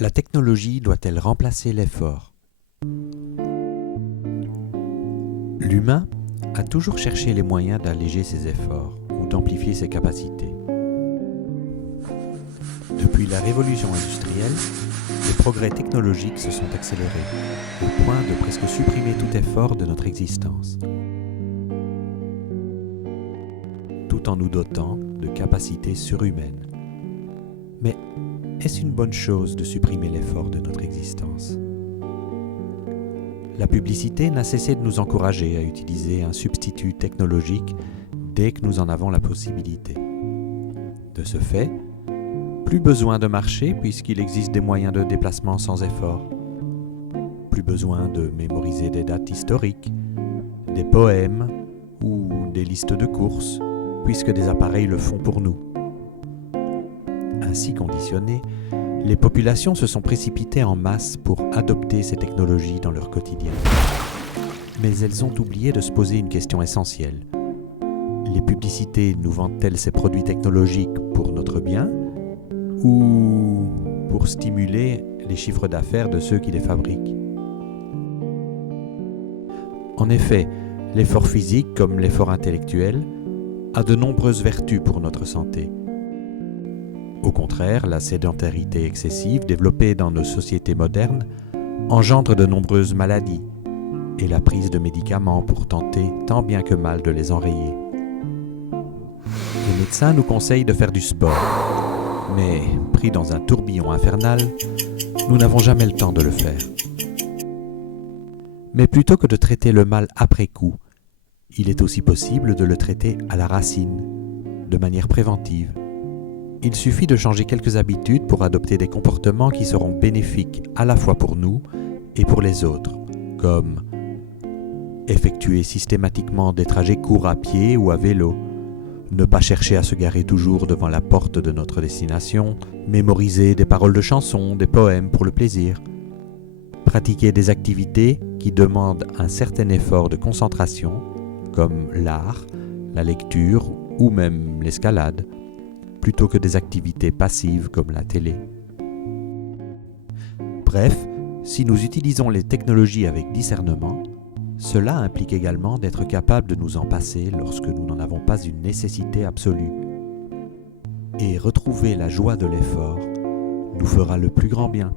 La technologie doit-elle remplacer l'effort? L'humain a toujours cherché les moyens d'alléger ses efforts ou d'amplifier ses capacités. Depuis la révolution industrielle, les progrès technologiques se sont accélérés, au point de presque supprimer tout effort de notre existence, tout en nous dotant de capacités surhumaines. Mais est-ce une bonne chose de supprimer l'effort de notre existence? La publicité n'a cessé de nous encourager à utiliser un substitut technologique dès que nous en avons la possibilité. De ce fait, plus besoin de marcher puisqu'il existe des moyens de déplacement sans effort. Plus besoin de mémoriser des dates historiques, des poèmes ou des listes de courses, puisque des appareils le font pour nous. Ainsi conditionnées, les populations se sont précipitées en masse pour adopter ces technologies dans leur quotidien. Mais elles ont oublié de se poser une question essentielle. Les publicités nous vendent-elles ces produits technologiques pour notre bien ou pour stimuler les chiffres d'affaires de ceux qui les fabriquent? En effet, l'effort physique comme l'effort intellectuel a de nombreuses vertus pour notre santé. Au contraire, la sédentarité excessive développée dans nos sociétés modernes engendre de nombreuses maladies et la prise de médicaments pour tenter tant bien que mal de les enrayer. Les médecins nous conseillent de faire du sport, mais pris dans un tourbillon infernal, nous n'avons jamais le temps de le faire. Mais plutôt que de traiter le mal après coup, il est aussi possible de le traiter à la racine, de manière préventive. Il suffit de changer quelques habitudes pour adopter des comportements qui seront bénéfiques à la fois pour nous et pour les autres, comme effectuer systématiquement des trajets courts à pied ou à vélo, ne pas chercher à se garer toujours devant la porte de notre destination, mémoriser des paroles de chansons, des poèmes pour le plaisir, pratiquer des activités qui demandent un certain effort de concentration, comme l'art, la lecture ou même l'escalade, plutôt que des activités passives comme la télé. Bref, si nous utilisons les technologies avec discernement, cela implique également d'être capable de nous en passer lorsque nous n'en avons pas une nécessité absolue. Et retrouver la joie de l'effort nous fera le plus grand bien.